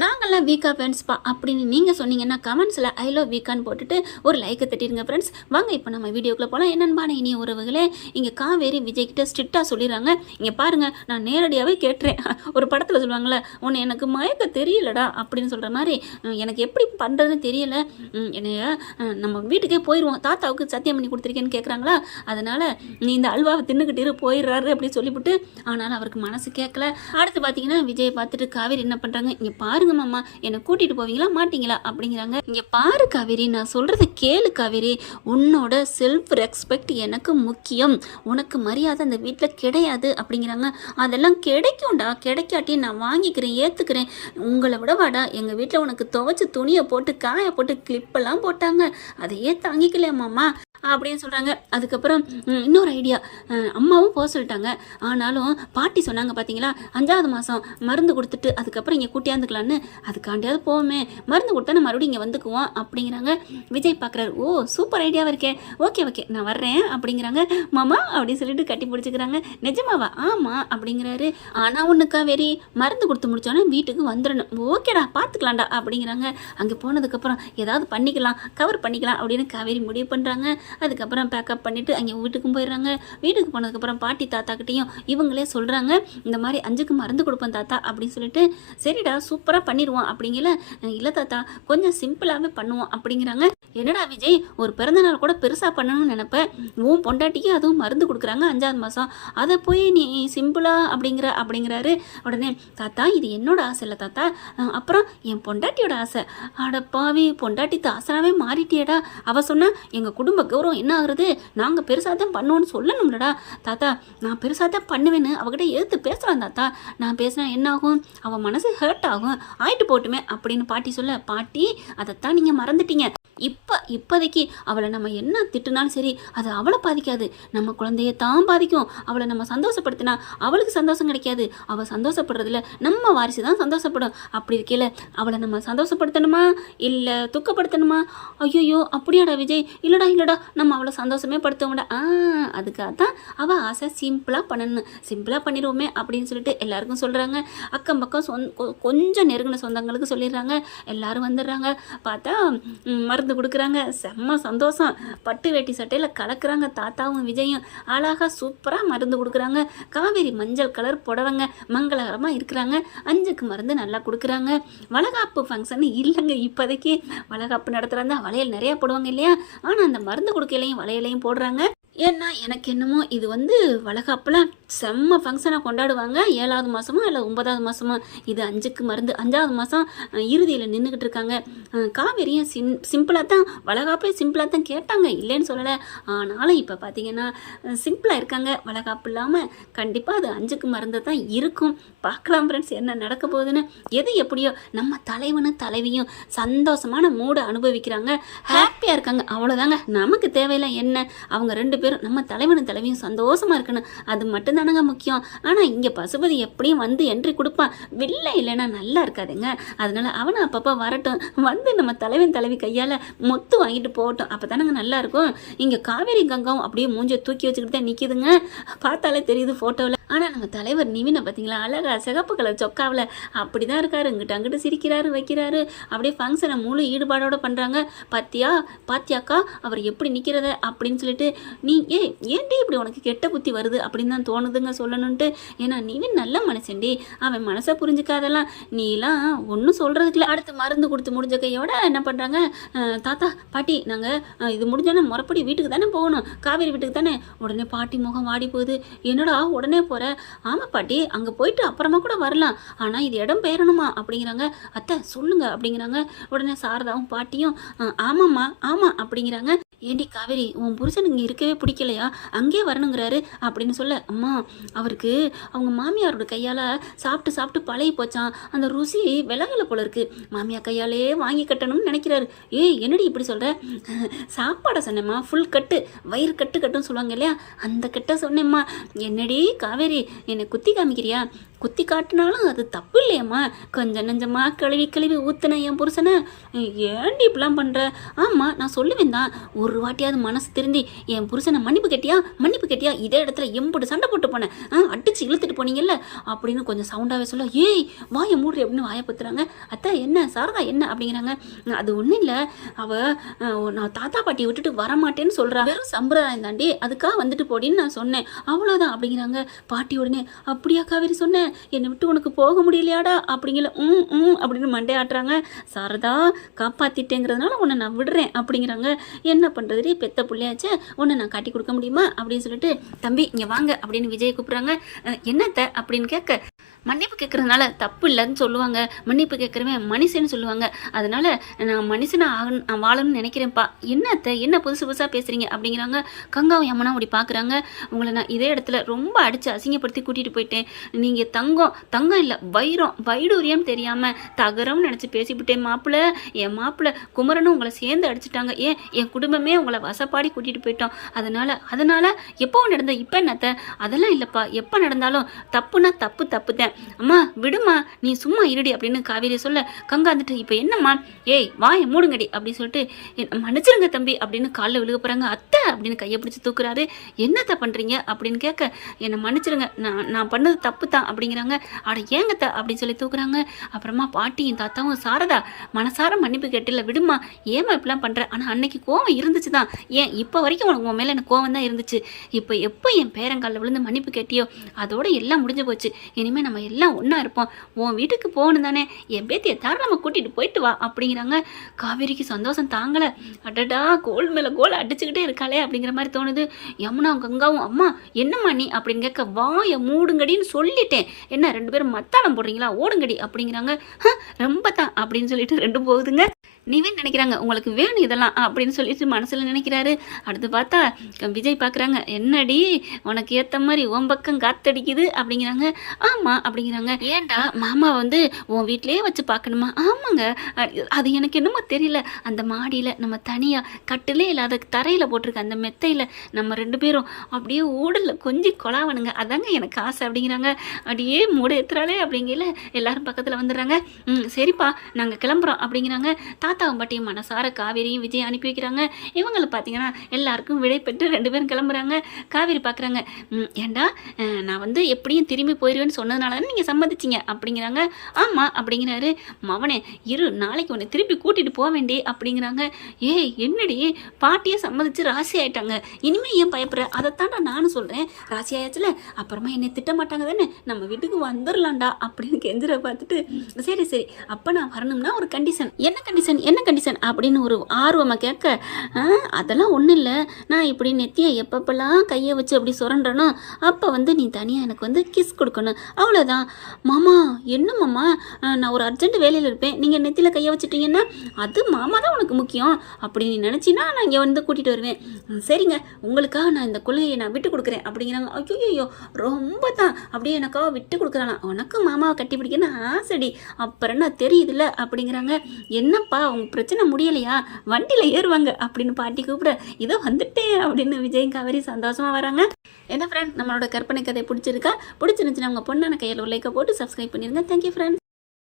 நாங்கள்லாம் வீக்கா ஃப்ரெண்ட்ஸ்ப்பா அப்படின்னு நீங்கள் சொன்னீங்கன்னா கமெண்ட்ஸில் ஐ லவ் வீக்கான்னு போட்டுட்டு ஒரு லைக்கை தட்டிடுங்க ஃப்ரெண்ட்ஸ். வாங்க இப்போ நம்ம வீடியோக்குள்ளே போகலாம். என்னென்பான இனிய உறவுகளே, இங்கே காவேரி விஜய்கிட்ட ஸ்ட்ரிக்டாக சொல்லிடுறாங்க. இங்கே பாருங்கள், நான் நேரடியாகவே கேட்டுறேன். ஒரு படத்தில் சொல்லுவாங்கள்ல, உன்னை எனக்கு மயக்க தெரியலடா அப்படின்னு சொல்கிற மாதிரி எனக்கு எப்படி பண்ணுறதுன்னு தெரியல. என்னைய நம்ம வீட்டுக்கே போயிடுவோம், தாத்தாவுக்கு சத்தியம் பண்ணி கொடுத்துருக்கேன்னு கேட்குறாங்களா, அதனால் நீ இந்த அல்வாவை தின்னுக்கிட்டு போயிடுறாரு அப்படின்னு சொல்லிவிட்டு, ஆனாலும் அவருக்கு மனசு கேட்கல. அடுத்து பார்த்தீங்கன்னா விஜயை பார்த்துட்டு காவேரி என்ன பண்ணுறாங்க, இங்கே பாருங்க மாமா, என்னை கூட்டிட்டு போவீங்களா மாட்டீங்களா அப்படிங்கிறாங்க. இங்க பாரு காவேரி, நான் சொல்றதை கேளு காவேரி, உன்னோட செல்ஃப் ரெஸ்பெக்ட் எனக்கு முக்கியம், உனக்கு மரியாதை அந்த வீட்டில் கிடையாது அப்படிங்கிறாங்க. அதெல்லாம் கிடைக்கும்டா, கிடைக்காட்டி நான் வாங்கிக்கிறேன், ஏற்றுக்கிறேன். உங்களை விட வாடா, எங்கள் வீட்டில் உனக்கு துவைச்ச துணியை போட்டு காய போட்டு கிளிப்பெல்லாம் போட்டாங்க, அதையே தாங்கிக்கலையா மாமா அப்படின்னு சொல்கிறாங்க. அதுக்கப்புறம் இன்னொரு ஐடியா, அம்மாவும் போக சொல்லிட்டாங்க, ஆனாலும் பாட்டி சொன்னாங்க பார்த்தீங்களா, 5வது மாதம் மருந்து கொடுத்துட்டு அதுக்கப்புறம் இங்கே கூட்டியாந்துக்கலான்னு, அதுக்காண்டியாவது போவோமே, மருந்து கொடுத்தா நான் மறுபடியும் இங்கே வந்துக்குவோம் அப்படிங்கிறாங்க. விஜய் பார்க்குறாரு, ஓ சூப்பர் ஐடியாவாக இருக்கேன், ஓகே ஓகே நான் வர்றேன் அப்படிங்கிறாங்க. மாமா அப்படின்னு சொல்லிட்டு கட்டி பிடிச்சிக்கிறாங்க. நிஜமாவா? ஆமாம் அப்படிங்கிறாரு. ஆனால் ஒன்று காவேரி, மருந்து கொடுத்து முடிச்சோன்னே வீட்டுக்கு வந்துடணும். ஓகேடா பார்த்துக்கலாம்டா அப்படிங்கிறாங்க. அங்கே போனதுக்கப்புறம் ஏதாவது பண்ணிக்கலாம், கவர் பண்ணிக்கலாம் அப்படின்னு காவேரி முடிவு பண்ணுறாங்க. அதுக்கப்புறம் பேக்கப் பண்ணிவிட்டு அங்கே வீட்டுக்கும் போயிடுறாங்க. வீட்டுக்கு போனதுக்கப்புறம் பாட்டி தாத்தாக்கிட்டையும் இவங்களே சொல்கிறாங்க, இந்த மாதிரி 5க்கு மருந்து கொடுப்பேன் தாத்தா அப்படின்னு சொல்லிட்டு. சரிடா சூப்பராக பண்ணிடுவோம் அப்படிங்கல. இல்லை தாத்தா கொஞ்சம் சிம்பிளாகவே பண்ணுவோம் அப்படிங்கிறாங்க. என்னடா விஜய், ஒரு பிறந்தநாள் கூட பெருசாக பண்ணணும்னு நினைப்பேன், உன் பொண்டாட்டிக்கு அதுவும் மருந்து கொடுக்குறாங்க 5வது மாதம், அதை போய் நீ சிம்பிளாக அப்படிங்கிறாரு. உடனே தாத்தா இது என்னோட ஆசை இல்லை தாத்தா, அப்புறம் என் பொண்டாட்டியோட ஆசை. அடப்பாவி, பொண்டாட்டி தாசனாவே மாறிட்டியடா, அவள் சொன்னால் எங்கள் குடும்ப கௌரவம் என்ன ஆகுறது, நாங்கள் பெருசாக தான் பண்ணுவோன்னு சொல்லணும்லடா தாத்தா. நான் பெருசாக தான் பண்ணுவேன்னு அவகிட்ட எடுத்து பேசலாம் தாத்தா, நான் பேசினா என்ன ஆகும், அவள் மனசு ஹர்ட் ஆகும், ஆயிட்டு போட்டுமே அப்படின்னு பாட்டி சொல்ல. பாட்டி அதைத்தான் நீங்கள் மறந்துட்டீங்க, இப்போதைக்கு அவளை நம்ம என்ன திட்டுனாலும் சரி, அது அவளை பாதிக்காது, நம்ம குழந்தைய தான் பாதிக்கும். அவளை நம்ம சந்தோஷப்படுத்தினா அவளுக்கு சந்தோஷம் கிடைக்காது, அவள் சந்தோஷப்படுறதுல நம்ம வாரிசு தான் சந்தோஷப்படும். அப்படி இருக்கையில் அவளை நம்ம சந்தோஷப்படுத்தணுமா இல்லை துக்கப்படுத்தணுமா? ஐயோ அப்படியாடா விஜய், இல்லடா நம்ம அவளை சந்தோஷமே படுத்தோம்டா. அதுக்காக தான் அவள் ஆசை சிம்பிளாக பண்ணணும், சிம்பிளாக பண்ணிடுவோமே அப்படின்னு சொல்லிட்டு எல்லாருக்கும் சொல்கிறாங்க. அக்கம் பக்கம் கொஞ்சம் நெருங்கின சொந்தங்களுக்கு சொல்லிடுறாங்க. எல்லாரும் வந்துடுறாங்க. பார்த்தா மருந்து கொடுக்குறாங்க. செம்ம சந்தோஷம், பட்டு வேட்டி சட்டையில் கலக்குறாங்க. தாத்தாவும் விஜயும் அழகாக சூப்பராக மருந்து கொடுக்குறாங்க. காவேரி மஞ்சள் கலர் புடவைங்க, மங்களகரமாக இருக்கிறாங்க. 5க்கு மருந்து நல்லா கொடுக்குறாங்க. வளகாப்பு ஃபங்க்ஷன் இல்லைங்க இப்போதைக்கு, வளகாப்பு நடத்துகிறாங்க, வளையல் நிறையா போடுவாங்க இல்லையா, ஆனால் அந்த மருந்து கொடுக்கலையும் வளையலையும் போடுறாங்க. ஏன்னா எனக்கு என்னமோ இது வளகாப்பெல்லாம் செம்ம ஃபங்க்ஷனாக கொண்டாடுவாங்க. 7வது மாதமோ இல்லை 9வது மாதமோ, இது 5க்கு மருந்து 5வது மாதம் இறுதியில் நின்றுக்கிட்டு இருக்காங்க. காவேரியும் சிம்பிளாக தான், வளகாப்பே சிம்பிளாக தான் கேட்டாங்க, இல்லைன்னு சொல்லலை. ஆனாலும் இப்போ பார்த்தீங்கன்னா சிம்பிளாக இருக்காங்க. வளகாப்பு இல்லாமல் கண்டிப்பாக அது 5க்கு மருந்து தான் இருக்கும். பார்க்கலாம் ஃப்ரெண்ட்ஸ் என்ன நடக்க போகுதுன்னு. எது எப்படியோ நம்ம தலைவனும் தலைவியும் சந்தோஷமான மூடை அனுபவிக்கிறாங்க, ஹாப்பியாக இருக்காங்க, அவ்வளோதாங்க. நமக்கு தேவையில்லை என்ன, அவங்க 2 பேரும் நம்ம தலைவனும் தலைவியும் சந்தோஷமாக இருக்கணும், அது மட்டும்தானங்க முக்கியம். ஆனால் இங்கே பசுபதி எப்படியும் வந்து என்ட்ரி கொடுப்பான், வில்லை இல்லைன்னா நல்லா இருக்காதுங்க. அதனால அவனை அப்பப்போ வரட்டும், வந்து நம்ம தலைவன் தலைவி கையால் மொத்து வாங்கிட்டு போகட்டும், அப்போ தானங்க நல்லா இருக்கும். இங்கே காவேரி கங்காவும் அப்படியே மூஞ்சியை தூக்கி வச்சுக்கிட்டு தான் நிற்கிதுங்க, பார்த்தாலே தெரியுது ஃபோட்டோவில். ஆனால் நம்ம தலைவர் நிவினை பார்த்தீங்களா, அழகா சிகப்பு கலர் சொக்காவில் அப்படி தான் இருக்காரு, இங்கிட்ட அங்கிட்டு சிரிக்கிறாரு வைக்கிறாரு, அப்படியே ஃபங்க்ஷனை முழு ஈடுபாடோடு பண்ணுறாங்க. பாத்தியாக்கா அவர் எப்படி நிற்கிறத அப்படின்னு சொல்லிட்டு, நீ ஏன்டி இப்படி உனக்கு கெட்ட புத்தி வருது அப்படின்னு தான் தோணுதுங்க சொல்லணுன்ட்டு. ஏன்னா நிவின் நல்ல மனுஷன்டி, அவன் மனசை புரிஞ்சுக்காதெல்லாம் நீலாம் ஒன்றும் சொல்கிறதுக்குல. அடுத்து மருந்து கொடுத்து முடிஞ்ச கையோட என்ன பண்ணுறாங்க, தாத்தா பாட்டி நாங்கள் இது முடிஞ்சோன்னா முறைப்படி வீட்டுக்கு தானே போகணும், காவேரி வீட்டுக்கு தானே. உடனே பாட்டி முகம் வாடி போகுது. என்னடா உடனே போகிற? ஆமாம் பாட்டி, அங்கே போயிட்டு அப்புறமா கூட வரலாம், ஆனால் இது இடம் பெயரணுமா அப்படிங்கிறாங்க. அத்தை சொல்லுங்க அப்படிங்கிறாங்க. உடனே சாரதாவும் பாட்டியும் ஆமாம்மா ஆமாம் அப்படிங்கிறாங்க. ஏண்டி காவேரி, உன் புருஷன் இங்கே இருக்கவே பிடிக்கலையா, அங்கேயே வரணுங்கிறாரு அப்படின்னு சொல்ல. அம்மா அவருக்கு அவங்க மாமியாரோட கையால் சாப்பிட்டு பழகி போச்சான், அந்த ருசி விலகலை போல இருக்கு, மாமியார் கையாலே வாங்கி கட்டணும்னு நினைக்கிறாரு. என்னடி இப்படி சொல்கிற, சாப்பாடை சொன்னேம்மா, ஃபுல் கட்டு வயிறு கட்டுன்னு சொல்லுவாங்க இல்லையா, அந்த கட்டை சொன்னேம்மா. என்னடி காவேரி என்னை குத்தி காமிக்கிறியா, குத்தி காட்டினாலும் அது தப்பு இல்லையம்மா. கொஞ்சம் நஞ்சமா கழுவி கழுவி ஊத்துன என் புருஷனை ஏன்டி இப்படிலாம் பண்ணுற? ஆமாம் நான் சொல்லுவேன் தான், ஒரு வாட்டியாவது மனசு திருந்தி என் புருஷனை மன்னிப்பு கேட்டியா இதே இடத்துல எம்புட்டு சண்டை போட்டு போனேன், அடிச்சு இழுத்துட்டு போனீங்கல்ல அப்படின்னு கொஞ்சம் சவுண்டாகவே சொல்ல, ஏய் வாயை மூடுறி அப்படின்னு வாயை பத்துறாங்க. அத்தை என்ன சாரதா என்ன அப்படிங்கிறாங்க. அது ஒன்றும் இல்லை, நான் தாத்தா பாட்டியை விட்டுட்டு வரமாட்டேன்னு சொல்கிறா, வெறும் சம்பிரதாயம் தாண்டி அதுக்காக வந்துட்டு போடின்னு நான் சொன்னேன், அவ்வளோதான் அப்படிங்கிறாங்க. பாட்டி உடனே அப்படியா காவேரி சொன்னேன், என்னை விட்டு உனக்கு போக முடியலையாடா அப்படிங்கிற அப்படின்னு மண்டே ஆட்டுறாங்க. சாரதா காப்பாற்றிட்டேங்கிறதுனால உன்னை நான் விடுறேன் அப்படிங்கிறாங்க. என்ன பண்ணுறது, பெத்த பிள்ளையாச்சே, உன்னை நான் காட்டி கொடுக்க முடியுமா அப்படின்னு சொல்லிட்டு, தம்பி இங்கே வாங்க அப்படின்னு விஜயை கூப்பிட்றாங்க. என்னத்தை அப்படின்னு கேட்க, மன்னிப்பு கேட்குறதுனால தப்பு இல்லைன்னு சொல்லுவாங்க, மன்னிப்பு கேட்குறவன் மனுஷன்னு சொல்லுவாங்க, அதனால் நான் மனுஷனாக வாழணும்னு நினைக்கிறேன்ப்பா. என்னத்தை என்ன புதுசாக பேசுகிறீங்க அப்படிங்கிறாங்க. கங்காவும் யமுனா அப்படி பார்க்குறாங்க. உங்களை நான் இதே இடத்துல ரொம்ப அடித்து அசிங்கப்படுத்தி கூட்டிகிட்டு போயிட்டேன், நீங்கள் தங்கம் இல்லை வைடூரியம் தெரியாமல் தகரம்னு நினச்சி பேசிவிட்டேன் மாப்பிள்ளை. என் மாப்பிள்ளை குமரனும் உங்களை சேர்ந்து அடிச்சுட்டாங்க, என் குடும்பமே உங்களை வசப்பாடி கூட்டிகிட்டு போயிட்டோம், அதனால் எப்போ நடந்த இப்போ என்னத்தை, அதெல்லாம் இல்லைப்பா, எப்போ நடந்தாலும் தப்புனா தப்பு தான், அம்மா விடுமா நீ சும்மா இருடி அப்படின்னு காவேரி சொல்ல, கங்கா வந்துட்டு இப்போ என்னம்மா, ஏய் வாயை மூடுங்கடி அப்படின்னு சொல்லிட்டு, மன்னிச்சிருங்க தம்பி அப்படின்னு காலில் விழுக போகிறாங்க. அத்தை அப்படின்னு கையை பிடிச்சி தூக்குறாரு. என்னத்தை பண்ணுறீங்க அப்படின்னு கேட்க, என்னை மன்னிச்சிருங்க, நான் பண்ணது தப்பு தான் அப்படிங்கிறாங்க. அட ஏங்கத்த அப்படின்னு சொல்லி தூக்குறாங்க. அப்புறமா பாட்டியும் தாத்தாவும், சாரதா மனசார மன்னிப்பு கேட்டில்ல விடுமா, ஏமா இப்படிலாம் பண்ணுற, ஆனால் அன்னைக்கு கோவம் இருந்துச்சு தான், ஏன் இப்போ வரைக்கும் உனக்கு உன் மேலே எனக்கு கோவம் தான் இருந்துச்சு, இப்போ எப்போ என் பேரங்காலில் விழுந்து மன்னிப்பு கேட்டியோ அதோட எல்லாம் முடிஞ்சு போச்சு, இனிமேல் நம்ம எல்லாம் ஒன்றா இருப்போம், உன் வீட்டுக்கு போகணும் தானே, என் பேத்தியை தாராளமாக கூட்டிகிட்டு போயிட்டு வா அப்படிங்கிறாங்க. காவேரிக்கு சந்தோஷம் தாங்கலை. அடடா கோல் மேலே கோல் அடிச்சுக்கிட்டே இருக்காளே அப்படிங்கிற மாதிரி தோணுது. யமுனா கங்காவும், அம்மா என்னம்மா நீ அப்படின்னு கேட்க, வாயை மூடுங்கடின்னு சொல்லிட்டேன், என்ன 2 பேரும் மத்தாளம் போடுறீங்களா, ஓடுங்கடி அப்படிங்கிறாங்க. ரொம்ப தான் அப்படின்னு சொல்லிட்டு 2 போகுதுங்க. நிவின் நினைக்கிறாங்க உங்களுக்கு வேணும் இதெல்லாம் அப்படின்னு சொல்லிட்டு மனசில் நினைக்கிறாரு. அடுத்து பார்த்தா விஜய் பார்க்குறாங்க, என்னடி உனக்கு ஏற்ற மாதிரி உன் பக்கம் காத்தடிக்குது அப்படிங்கிறாங்க. ஆமாம் அப்படிங்கிறாங்க. ஏன்டா மாமா வந்து உன் வீட்டிலேயே வச்சு பார்க்கணுமா? ஆமாங்க, அது எனக்கு என்னமோ தெரியல, அந்த மாடியில் நம்ம தனியாக கட்டிலே இல்லாத தரையில் போட்டிருக்க அந்த மெத்தையில் நம்ம 2 பேரும் அப்படியே ஊடலில் கொஞ்சம் கொலாவணுங்க, அதாங்க எனக்கு ஆசை அப்படிங்கிறாங்க. அப்படியே மூட ஏற்றுறாளே அப்படிங்கல எல்லாரும் பக்கத்தில் வந்துடுறாங்க. சரிப்பா நாங்கள் கிளம்புறோம் அப்படிங்கிறாங்க. தாத்தாவும் பாட்டியும் மனசார காவேரியும் விஜய் அனுப்பி வைக்கிறாங்க. இவங்களை பார்த்தீங்கன்னா எல்லாருக்கும் விடை பெற்று 2 பேரும் கிளம்புறாங்க. காவேரி பார்க்குறாங்க, ஏண்டா நான் வந்து எப்படியும் திரும்பி போயிடுவேன்னு சொன்னதுனால தான் நீங்கள் சம்மதிச்சிங்க அப்படிங்கிறாங்க. ஆமாம் அப்படிங்கிறாரு. மவனே இரு, நாளைக்கு உன்னை திருப்பி கூட்டிகிட்டு போக வேண்டி அப்படிங்கிறாங்க. ஏய் என்னடி பாட்டியை சம்மதிச்சு ராசி ஆயிட்டாங்க, இனிமேல் ஏன் பயப்படுற, அதைத்தாண்டா நானும் சொல்கிறேன், ராசி ஆயாச்சுல அப்புறமா என்னை திட்ட மாட்டாங்க தானே, நம்ம வீட்டுக்கு வந்துடலாம்டா அப்படின்னு கெஞ்சிர பார்த்துட்டு, சரி சரி அப்போ நான் வரணும்னா ஒரு கண்டிஷன், என்ன கண்டிஷன் அப்படின்னு ஒரு ஆர்வமாக கேட்க, அதெல்லாம் ஒன்றும் இல்லை, நான் இப்படி நெத்தியை எப்பப்பெல்லாம் கையை வச்சு அப்படி சுரண்டனோ அப்போ வந்து நீ தனியாக எனக்கு வந்து கிஸ் கொடுக்கணும், அவ்வளோதான். மாமா என்ன மாமா, நான் ஒரு அர்ஜென்ட் வேலையில் இருப்பேன், நீங்கள் நெத்தியில் கையை வச்சுட்டீங்கன்னா அது மாமா தான் உனக்கு முக்கியம், அப்படி நீ நினச்சின்னா நான் இங்கே வந்து கூட்டிகிட்டு வருவேன். சரிங்க உங்களுக்காக நான் இந்த கொள்கையை நான் விட்டு கொடுக்குறேன் அப்படிங்கிறாங்க. ஐயோ ரொம்ப தான் அப்படியே எனக்காக விட்டு கொடுக்குறானா, உனக்கு மாமாவை கட்டி பிடிக்கணும் ஆசடி, அப்புறம் என்ன தெரியுதுல்ல அப்படிங்கிறாங்க. என்னப்பா உங்க பிரச்சனை முடியலையா, வண்டியில் ஏறுவாங்க அப்படின்னு பாட்டி கூப்பிட, இதோ வந்துட்டேன் அப்படின்னு விஜய் காவேரி சந்தோஷமாக வராங்க. என்ன ஃப்ரெண்ட், நம்மளோட கற்பனை கதை பிடிச்சிருந்துச்சுன்னா உங்கள் பொண்ணான கையில் ஒரு லைக்கை போட்டு சப்ஸ்கிரைப் பண்ணிடுங்க. Thank you friend.